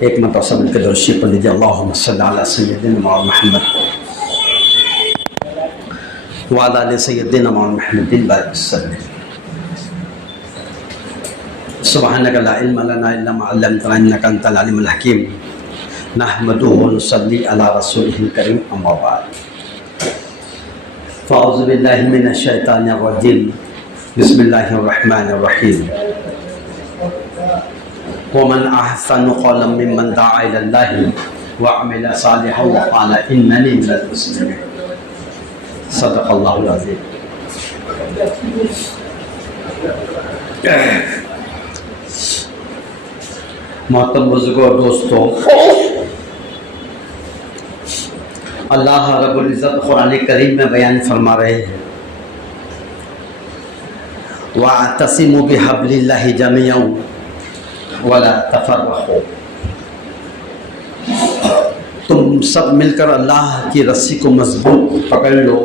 ایک مرتبہ سب کے درشی پڑھ لیجیے، اللہم صلی علی سیدنا محمد وعلی آل سیدنا محمد بارک وسلم۔ سبحانک لا علم لنا الا ما علمتنا انک انت العلیم الحکیم، نحمدہ ونصلی علی رسولہ الکریم، اما بعد فاعوذ باللہ من الشیطان الرجیم، بسم اللہ الرحمن الرحیم۔ ومن احسن قولا ممن دعا الی اللہ وعمل صالحا وقال اننی من المسلمین۔ صدق اللہ العظیم۔ محترم بزرگوں اور دوستوں، اللہ رب العزت قرآن کریم میں بیان فرما رہے ہیں، وَاعْتَصِمُوا بِحَبْلِ اللَّهِ جَمِيعًا وَلَا تَفَرَّقُوا۔ تم سب مل کر اللہ کی رسی کو مضبوط پکڑ لو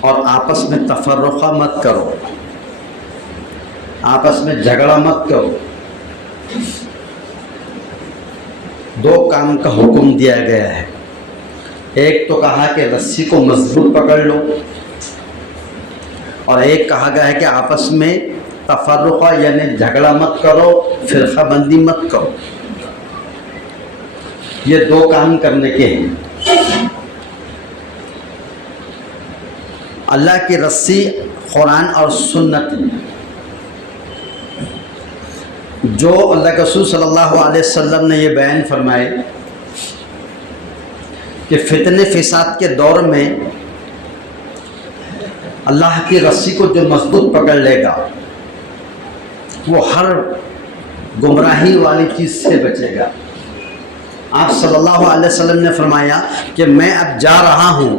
اور آپس میں تفرقہ مت کرو، آپس میں جھگڑا مت کرو۔ دو کام کا حکم دیا گیا ہے، ایک تو کہا کہ رسی کو مضبوط پکڑ لو، اور ایک کہا گیا ہے کہ آپس میں تفرقہ یعنی جھگڑا مت کرو، فرقہ بندی مت کرو۔ یہ دو کام کرنے کے ہیں۔ اللہ کی رسی قرآن اور سنت، جو اللہ کے رسول صلی اللہ علیہ وسلم نے یہ بیان فرمائے کہ فتنے فساد کے دور میں اللہ کی رسی کو جو مضبوط پکڑ لے گا وہ ہر گمراہی والی چیز سے بچے گا۔ آپ صلی اللہ علیہ وسلم نے فرمایا کہ میں اب جا رہا ہوں،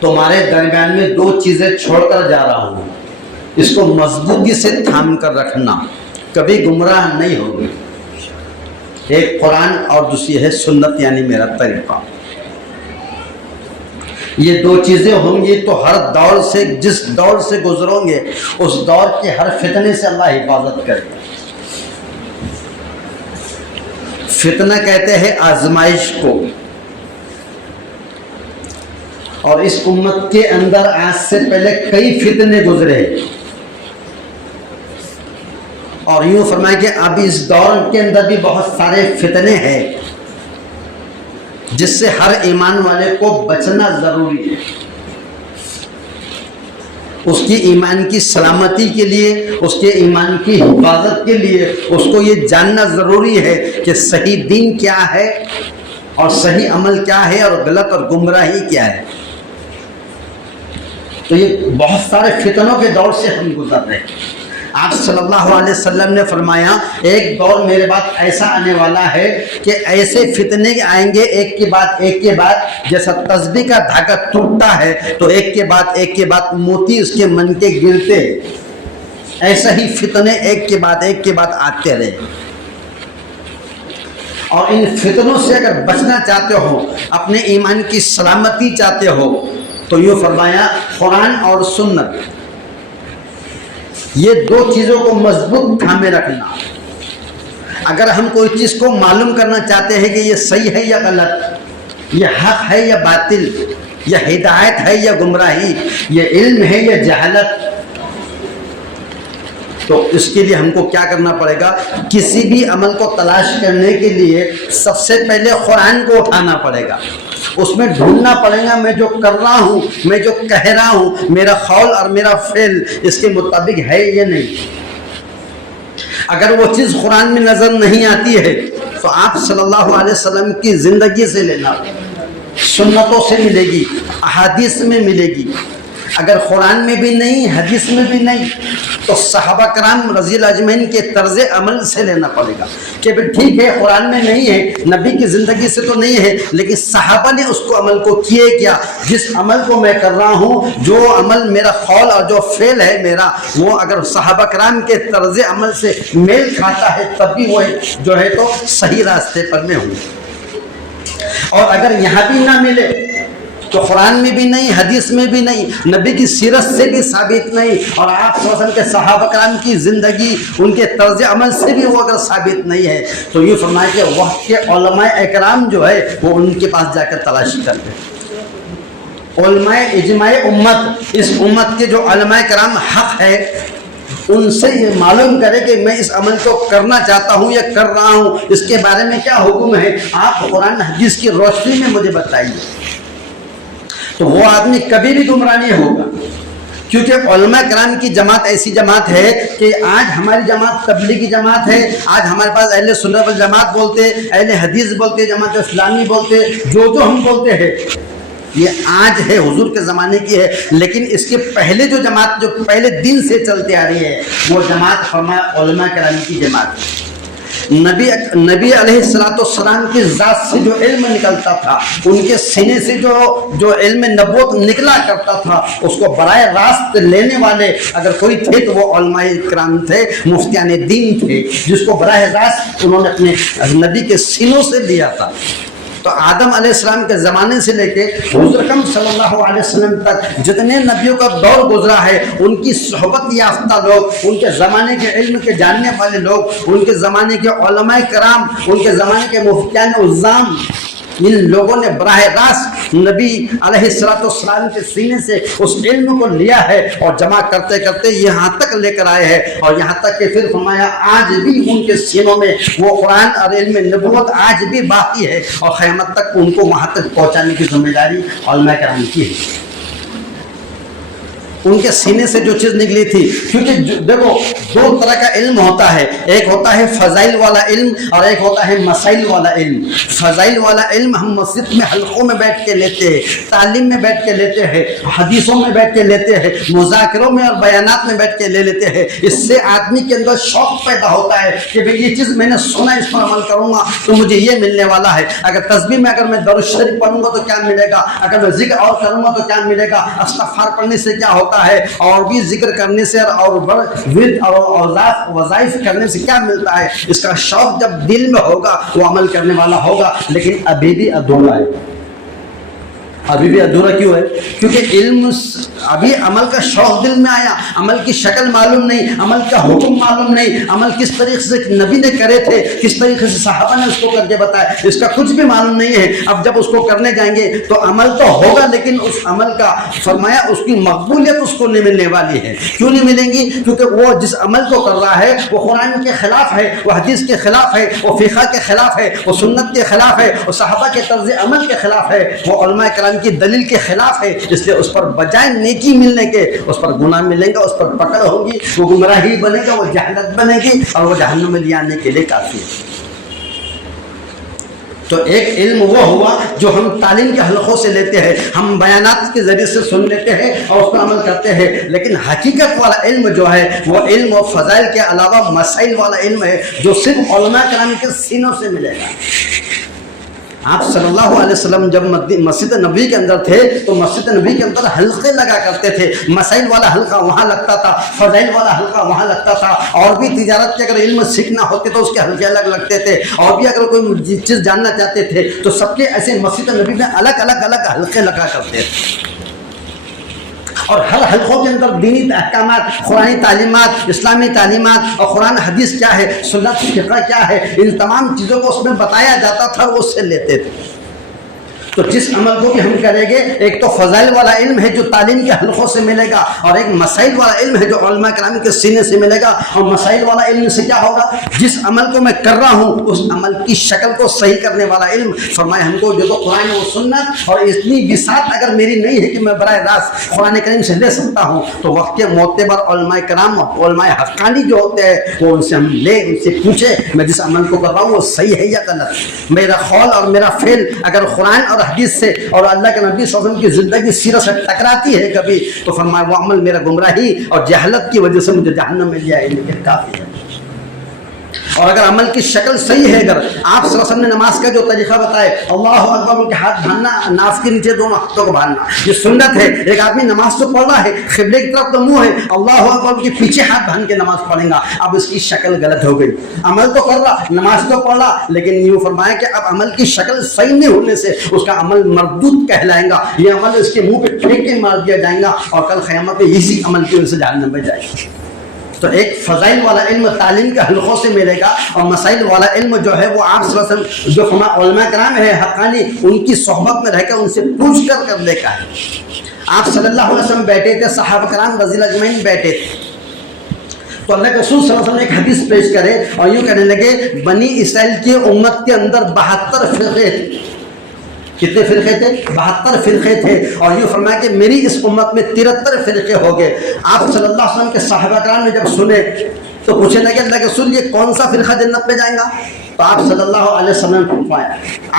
تمہارے درمیان میں دو چیزیں چھوڑ کر جا رہا ہوں، اس کو مضبوطی سے تھام کر رکھنا، کبھی گمراہ نہیں ہوگی۔ ایک قرآن اور دوسری ہے سنت یعنی میرا طریقہ۔ یہ دو چیزیں ہوں گی تو ہر دور سے، جس دور سے گزرو گے اس دور کے ہر فتنے سے اللہ حفاظت کرے۔ فتنہ کہتے ہیں آزمائش کو، اور اس امت کے اندر آج سے پہلے کئی فتنے گزرے، اور یوں فرمائے کہ اب اس دور کے اندر بھی بہت سارے فتنے ہیں جس سے ہر ایمان والے کو بچنا ضروری ہے۔ اس کی ایمان کی سلامتی کے لیے، اس کے ایمان کی حفاظت کے لیے اس کو یہ جاننا ضروری ہے کہ صحیح دین کیا ہے اور صحیح عمل کیا ہے اور غلط اور گمراہی کیا ہے۔ تو یہ بہت سارے فتنوں کے دور سے ہم گزر رہے ہیں۔ آپ صلی اللہ علیہ وسلم نے فرمایا ایک دور میرے بعد ایسا آنے والا ہے کہ ایسے فتنے آئیں گے ایک کے بعد جیسا تسبیح کا دھاگا ٹوٹتا ہے تو ایک کے بعد موتی اس کے من کے گرتے، ایسا ہی فتنے ایک کے بعد آتے رہے۔ اور ان فتنوں سے اگر بچنا چاہتے ہو، اپنے ایمان کی سلامتی چاہتے ہو، تو یوں فرمایا قرآن اور سنت، یہ دو چیزوں کو مضبوط تھامے رکھنا۔ اگر ہم کوئی چیز کو معلوم کرنا چاہتے ہیں کہ یہ صحیح ہے یا غلط، یہ حق ہے یا باطل، یہ ہدایت ہے یا گمراہی، یہ علم ہے یا جہالت، تو اس کے لیے ہم کو کیا کرنا پڑے گا؟ کسی بھی عمل کو تلاش کرنے کے لیے سب سے پہلے قرآن کو اٹھانا پڑے گا، اس میں ڈھونڈنا پڑے گا میں جو کر رہا ہوں، میں جو کہہ رہا ہوں، میرا قول اور میرا فعل اس کے مطابق ہے یا نہیں۔ اگر وہ چیز قرآن میں نظر نہیں آتی ہے تو آپ صلی اللہ علیہ وسلم کی زندگی سے لینا، سنتوں سے ملے گی، احادیث میں ملے گی۔ اگر قرآن میں بھی نہیں، حدیث میں بھی نہیں، تو صحابہ کرام رضی اللہ اجمعین کے طرز عمل سے لینا پڑے گا کہ ٹھیک ہے قرآن میں نہیں ہے، نبی کی زندگی سے تو نہیں ہے، لیکن صحابہ نے اس کو عمل کو کیے کیا۔ جس عمل کو میں کر رہا ہوں، جو عمل میرا قول اور جو فعل ہے میرا، وہ اگر صحابہ کرام کے طرز عمل سے میل کھاتا ہے تب بھی وہ جو ہے تو صحیح راستے پر میں ہوں۔ اور اگر یہاں بھی نہ ملے تو قرآن میں بھی نہیں، حدیث میں بھی نہیں، نبی کی سیرت سے بھی ثابت نہیں، اور آپ صلی اللہ علیہ وسلم کے صحابہ کرام کی زندگی، ان کے طرز عمل سے بھی وہ اگر ثابت نہیں ہے تو یہ فرمایا کہ وقت کے علماء اکرام جو ہے وہ ان کے پاس جا کر تلاش کرتے ہیں۔ علماء اجماع امت، اس امت کے جو علماء کرام حق ہے ان سے یہ معلوم کرے کہ میں اس عمل کو کرنا چاہتا ہوں یا کر رہا ہوں، اس کے بارے میں کیا حکم ہے، آپ قرآن حدیث کی روشنی میں مجھے بتائیے، تو وہ آدمی کبھی بھی گمراہ نہیں ہوگا۔ کیونکہ علماء کرام کی جماعت ایسی جماعت ہے کہ آج ہماری جماعت تبلیغی جماعت ہے، آج ہمارے پاس اہل سنت والجماعت بولتے، اہل حدیث بولتے، جماعت اسلامی بولتے، جو ہم بولتے ہیں یہ آج ہے، حضور کے زمانے کی ہے، لیکن اس کے پہلے جو جماعت جو پہلے دن سے چلتے آ رہی ہے وہ جماعت فرمایا علماء کرام کی جماعت۔ نبی علیہ السلام کی ذات سے جو علم نکلتا تھا، ان کے سینے سے جو علم نبوت نکلا کرتا تھا، اس کو براہ راست لینے والے اگر کوئی تھے تو وہ علماء کرام تھے، مفتیان دین تھے، جس کو براہ راست انہوں نے اپنے نبی کے سینوں سے لیا تھا۔ تو آدم علیہ السلام کے زمانے سے لے کے حضور اکرم صلی اللہ علیہ وسلم تک جتنے نبیوں کا دور گزرا ہے، ان کی صحبت یافتہ لوگ، ان کے زمانے کے علم کے جاننے والے لوگ، ان کے زمانے کے علماء کرام، ان کے زمانے کے مفتیان عظام، ان لوگوں نے براہ راست نبی علیہ السلام کے سینے سے اس علم کو لیا ہے اور جمع کرتے کرتے یہاں تک لے کر آئے ہیں، اور یہاں تک کہ پھر فرمایا آج بھی ان کے سینوں میں وہ قرآن اور علم نبوت آج بھی باقی ہے، اور قیامت تک ان کو وہاں تک پہنچانے کی ذمہ داری علماء کرام کی ہے۔ ان کے سینے سے جو چیز نکلی تھی، کیونکہ دیکھو دو طرح کا علم ہوتا ہے، ایک ہوتا ہے فضائل والا علم اور ایک ہوتا ہے مسائل والا علم۔ فضائل والا علم ہم مسجد میں حلقوں میں بیٹھ کے لیتے ہیں، تعلیم میں بیٹھ کے لیتے ہیں، حدیثوں میں بیٹھ کے لیتے ہیں، مذاکروں میں اور بیانات میں بیٹھ کے لے لیتے ہیں۔ اس سے آدمی کے اندر شوق پیدا ہوتا ہے کہ بھئی یہ چیز میں نے سنا، اس پر عمل کروں گا تو مجھے یہ ملنے والا ہے۔ اگر تسبیح میں اگر میں درود شریف پڑھوں گا تو کیا ملے گا، اگر میں ذکر اور کروں گا تو کیا ملے گا، استغفار پڑھنے سے کیا ہوتا ہے، اور بھی ذکر کرنے سے اور ورد اور وظائف کرنے سے کیا ملتا ہے، اس کا شوق جب دل میں ہوگا وہ عمل کرنے والا ہوگا، لیکن ابھی بھی ادھورا ہے۔ ابھی بھی ادھورا کیوں ہے؟ کیونکہ علم ابھی عمل کا شوق دل میں آیا، عمل کی شکل معلوم نہیں، عمل کا حکم معلوم نہیں، عمل کس طریقے سے نبی نے کرے تھے، کس طریقے سے صحابہ نے اس کو کر کے بتایا، اس کا کچھ بھی معلوم نہیں ہے۔ اب جب اس کو کرنے جائیں گے تو عمل تو ہوگا، لیکن اس عمل کا فرمایا اس کی مقبولیت اس کو نہیں ملنے والی ہے۔ کیوں نہیں ملیں گی؟ کیونکہ وہ جس عمل کو کر رہا ہے وہ قرآن کے خلاف ہے، وہ حدیث کے خلاف ہے، وہ فقہ کے خلاف ہے، وہ سنت کے خلاف ہے، وہ صحابہ کے طرز عمل کے خلاف ہے، وہ علماء کرام کی دلیل کے خلاف ہے۔ اس لیے اس پر بجائے نیکی ملنے کے اس پر گناہ ملیں گا، اس پر پکڑ ہوگی، وہ گمراہی بنے گا، وہ جہالت بنے گی، اور وہ جہنم میں لے آنے کے لیے کافی ہے۔ تو ایک علم وہ ہوا جو ہم تعلیم کے حلقوں سے لیتے ہیں، ہم بیانات کے ذریعے سے سن لیتے ہیں اور اس پر عمل کرتے ہیں، لیکن حقیقت والا علم جو ہے وہ علم و فضائل کے علاوہ مسائل والا علم ہے جو صرف علماء کرام کے سینوں سے ملے گا۔ آپ صلی اللہ علیہ وسلم جب مسجد نبی کے اندر تھے تو مسجد نبی کے اندر حلقے لگا کرتے تھے، مسائل والا حلقہ وہاں لگتا تھا، فضائل والا حلقہ وہاں لگتا تھا، اور بھی تجارت کے اگر علم سیکھنا ہوتے تو اس کے حلقے الگ لگتے تھے، اور بھی اگر کوئی چیز جاننا چاہتے تھے تو سب کے ایسے مسجد نبی میں الگ الگ حلقے لگا کرتے تھے، اور ہر حلقوں کے اندر دینی احکامات، قرآنی تعلیمات، اسلامی تعلیمات اور قرآن حدیث کیا ہے، سنت فقہ کیا ہے، ان تمام چیزوں کو اس میں بتایا جاتا تھا، وہ اس سے لیتے تھے۔ تو جس عمل کو بھی ہم کریں گے، ایک تو فضائل والا علم ہے جو تعلیم کے حلقوں سے ملے گا، اور ایک مسائل والا علم ہے جو علماء کرام کے سینے سے ملے گا۔ اور مسائل والا علم سے کیا ہوگا؟ جس عمل کو میں کر رہا ہوں اس عمل کی شکل کو صحیح کرنے والا علم۔ فرمایا ہم کو جو تو قرآن و سنت اور اتنی بساط اگر میری نہیں ہے کہ میں براہ راست قرآن کریم سے لے سکتا ہوں، تو وقت کے معتبر علماء کرام، علماء حقانی جو ہوتے ہیں وہ ان سے ہم لے، ان سے پوچھے میں جس عمل کو کر رہا ہوں وہ صحیح ہے یا غلط، میرا قول اور میرا فعل اگر قرآن اور حدیث سے اور اللہ کے نبی صلی اللہ علیہ وسلم کی زندگی سیرت سے ٹکراتی ہے کبھی، تو فرمایا وہ عمل میرا گمراہی اور جہالت کی وجہ سے مجھے جہنم میں لے آئے، لیکن کافی ہے۔ اور اگر عمل کی شکل صحیح ہے، اگر آپ صلی اللہ علیہ وسلم نے نماز کا جو طریقہ بتائے، اللہ اکبر ان کے ہاتھ باندھنا، ناف کے نیچے دونوں ہاتھوں کو باندھنا، یہ سنت ہے۔ ایک آدمی نماز تو پڑھ رہا ہے، قبلے کی طرف تو منہ ہے، اللہ اکبر کے پیچھے ہاتھ باندھ کے نماز پڑھیں گا، اب اس کی شکل غلط ہو گئی۔ عمل تو کر رہا، نماز تو پڑھ رہا، لیکن یوں فرمایا کہ اب عمل کی شکل صحیح نہیں ہونے سے اس کا عمل مردود کہلائے گا، یہ عمل اس کے منہ پہ پھینک کے مار دیا جائے گا، اور کل قیامت میں اسی عمل کی وجہ سے جہنم میں جائے گا۔ تو ایک فضائل والا علم تعلیم کے حلقوں سے ملے گا، اور مسائل والا علم جو ہے وہ آپ صلی اللہ علیہ وسلم جو علماء کرام ہے حقانی، ان کی صحبت میں رہ کر ان سے پوچھ کر کرنے کا ہے۔ آپ صلی اللہ علیہ وسلم بیٹھے تھے، صحابہ کرام رضی اللہ اجمعین بیٹھے تھے، تو اللہ کے رسول صلی اللہ علیہ وسلم نے ایک حدیث پیش کرے اور یوں کہنے لگے، بنی اسرائیل کی امت کے اندر 72 فرقے تھے۔ کتنے فرقے تھے؟ 72 فرقے تھے، اور یوں فرمایا کہ میری اس امت میں 73 فرقے ہو گئے۔ آپ صلی اللہ علیہ وسلم کے صحابہ کرام نے جب سنے تو پوچھنے لگے، اللہ کے رسول یہ کون سا فرقہ جنت میں جائے گا؟ تو آپ صلی اللہ علیہ وسلم نے فرمایا،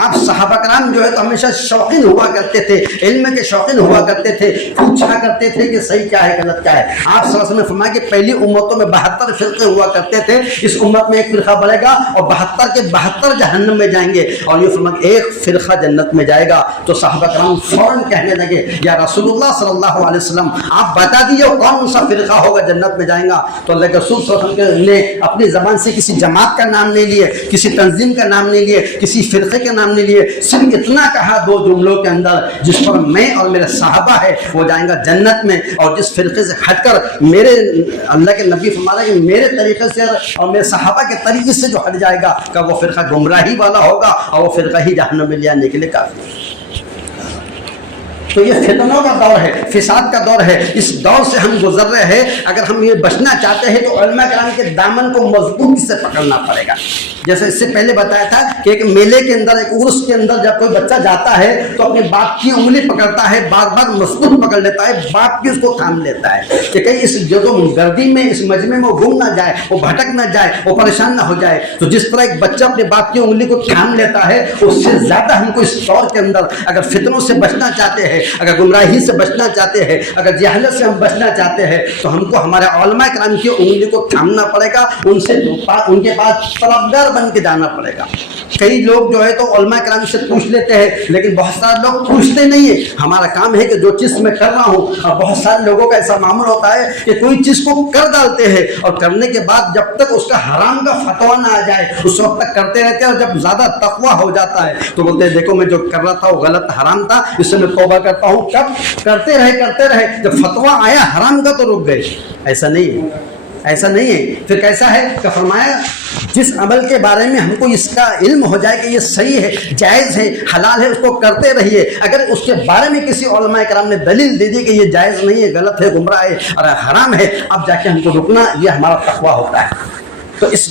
آپ صحابہ کرام جو ہے تو ہمیشہ شوقین ہوا کرتے تھے، علم کے شوقین ہوا کرتے تھے، پوچھا کرتے تھے کہ صحیح کیا ہے غلط کیا ہے۔ آپ صلی اللہ علیہ وسلم نے فرمایا کہ پہلی امتوں میں 72 فرقے ہوا کرتے تھے، اس امت میں ایک فرقہ بڑھے گا اور 72 کے 72 جہنم میں جائیں گے، اور یہ فرمایا ایک فرقہ جنت میں جائے گا۔ تو صحابہ کرام فوراً کہنے لگے، یا رسول اللہ صلی اللہ علیہ وسلم آپ بتا دیجیے کون سا فرقہ ہوگا جنت میں جائیں گا۔ تو اللہ کے رسول صلی اللہ علیہ وسلم نے اپنی زبان سے کسی جماعت کا نام نہیں لیے، کسی تنظیم کا نام نہیں لیے، کسی فرقے کا نام نہیں لیے، صرف اتنا کہا 2 جملوں کے اندر، جس پر میں اور میرے صحابہ ہے وہ جائیں گا جنت میں، اور جس فرقے سے ہٹ کر میرے اللہ کے نبی فرما رہے ہیں کہ میرے طریقے سے اور میرے صحابہ کے طریقے سے جو ہٹ جائے گا کہ وہ فرقہ گمراہی والا ہوگا، اور وہ فرقہ ہی جہنم میں لے جانے کے لیے کافی ہے۔ تو یہ فتنوں کا دور ہے، فساد کا دور ہے، اس دور سے ہم گزر رہے ہیں۔ اگر ہم یہ بچنا چاہتے ہیں تو علماء کرام کے دامن کو مضبوطی سے پکڑنا پڑے گا۔ جیسے اس سے پہلے بتایا تھا کہ ایک میلے کے اندر، ایک عرس کے اندر جب کوئی بچہ جاتا ہے تو اپنے باپ کی انگلی پکڑتا ہے، بار بار مضبوط پکڑ لیتا ہے، باپ کی اس کو تھام لیتا ہے کہ کہیں اس گردی میں، اس مجمع میں وہ گم نہ جائے، وہ بھٹک نہ جائے، وہ پریشان نہ ہو جائے۔ تو جس طرح ایک بچہ اپنے باپ کی انگلی کو تھام لیتا ہے، اس سے زیادہ ہم کو اس دور کے اندر اگر فتنوں سے بچنا چاہتے ہیں، اگر گمراہی سے بچنا چاہتے ہیں، اگر جہالت سے ہم بچنا چاہتے ہیں، تو ہم کو ہمارے علماء کرام کی انگلی کو تھامنا پڑے گا، ان کے پاس طلبگار بن کے جانا پڑے گا۔ کئی لوگ جو ہے تو علماء کرام سے پوچھ لیتے ہیں، لیکن بہت سارے لوگ پوچھتے نہیں ہیں۔ ہمارا کام ہے کہ جو چیز میں کر رہا ہوں، اور بہت سارے لوگوں کا ایسا معمول ہوتا ہے کہ کوئی چیز کو کر ڈالتے ہیں، اور کرنے کے بعد جب تک اس کا حرام کا فتویٰ نہ آ جائے اس وقت تک کرتے رہتے ہیں، اور جب زیادہ تقویٰ ہو جاتا ہے تو بولتے ہیں دیکھو میں جو کر رہا تھا وہ غلط حرام تھا، اس سے میں توبہ کرتا ہوں۔ کب کرتے رہے، جب فتویٰ آیا حرام کا تو رک گئے۔ ایسا نہیں ہے، ایسا نہیں ہے۔ پھر کیسا ہے کہ فرمایا جس عمل کے بارے میں ہم کو اس کا علم ہو جائے کہ یہ صحیح ہے، جائز ہے، حلال ہے، اس کو کرتے رہیے۔ اگر اس کے بارے میں کسی علماء کرام نے دلیل دے دی کہ یہ جائز نہیں ہے، غلط ہے، گمراہ ہے اور حرام ہے، اب جا کے ہم کو رکنا، یہ ہمارا تقویٰ ہوتا ہے۔ تو اس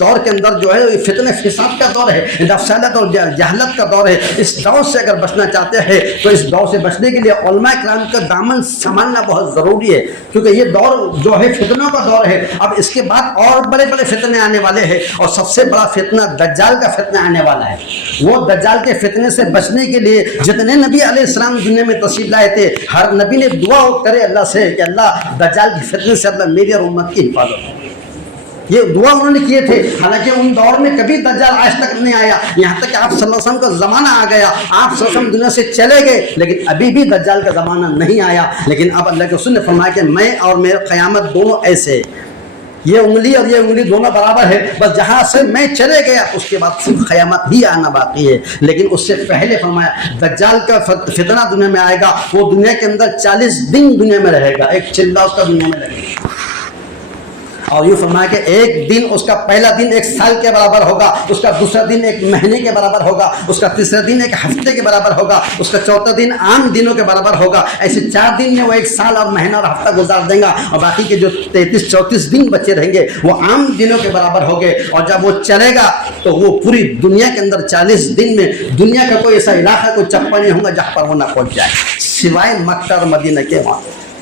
دور کے اندر جو ہے فتنہ فساد کا دور ہے، افسادات اور جہالت کا دور ہے۔ اس دور سے اگر بچنا چاہتے ہیں تو اس دور سے بچنے کے لیے علماء کرام کا دامن سنبھالنا بہت ضروری ہے، کیونکہ یہ دور جو ہے فتنوں کا دور ہے۔ اب اس کے بعد اور بڑے بڑے فتنے آنے والے ہیں، اور سب سے بڑا فتنہ دجال کا فتنہ آنے والا ہے۔ وہ دجال کے فتنے سے بچنے کے لیے جتنے نبی علیہ السلام دنیا میں تشریف لائے تھے، ہر نبی نے دعا کرے اللہ سے کہ اللہ دجال کی فتنے سے اللہ میری اور امت کی حفاظت ہو۔ یہ دعا انہوں نے کیے تھے، حالانکہ ان دور میں کبھی دجال آج تک نہیں آیا، یہاں تک کہ آپ صلی اللہ علیہ وسلم کا زمانہ آ گیا، آپ صلی اللہ علیہ وسلم دنیا سے چلے گئے، لیکن ابھی بھی دجال کا زمانہ نہیں آیا۔ لیکن اب اللہ کے رسول نے فرمایا کہ میں اور میرے قیامت دونوں ایسے، یہ انگلی اور یہ انگلی دونوں برابر ہے، بس جہاں سے میں چلے گیا اس کے بعد صرف قیامت ہی آنا باقی ہے۔ لیکن اس سے پہلے فرمایا دجال کا فتنہ دنیا میں آئے گا، وہ دنیا کے اندر 40 دن دنیا میں رہے گا، ایک چلہ اس کا دنیا میں لگے گا، اور یہ فرمایا کہ ایک دن اس کا پہلا دن 1 سال کے برابر ہوگا، اس کا دوسرا دن 1 مہینے کے برابر ہوگا، اس کا تیسرا دن 1 ہفتے کے برابر ہوگا، اس کا چوتھا دن عام دنوں کے برابر ہوگا۔ ایسے 4 دن میں وہ 1 سال اور مہینہ اور ہفتہ گزار دیں گا، اور باقی کے جو 33-34 دن بچے رہیں گے وہ عام دنوں کے برابر ہوگے۔ اور جب وہ چلے گا تو وہ پوری دنیا کے اندر 40 دن میں دنیا کا کوئی ایسا علاقہ، کوئی چپا نہیں ہوگا جہاں پر وہ نہ پہنچ جائے، سوائے مکہ اور مدینہ کے وہاں۔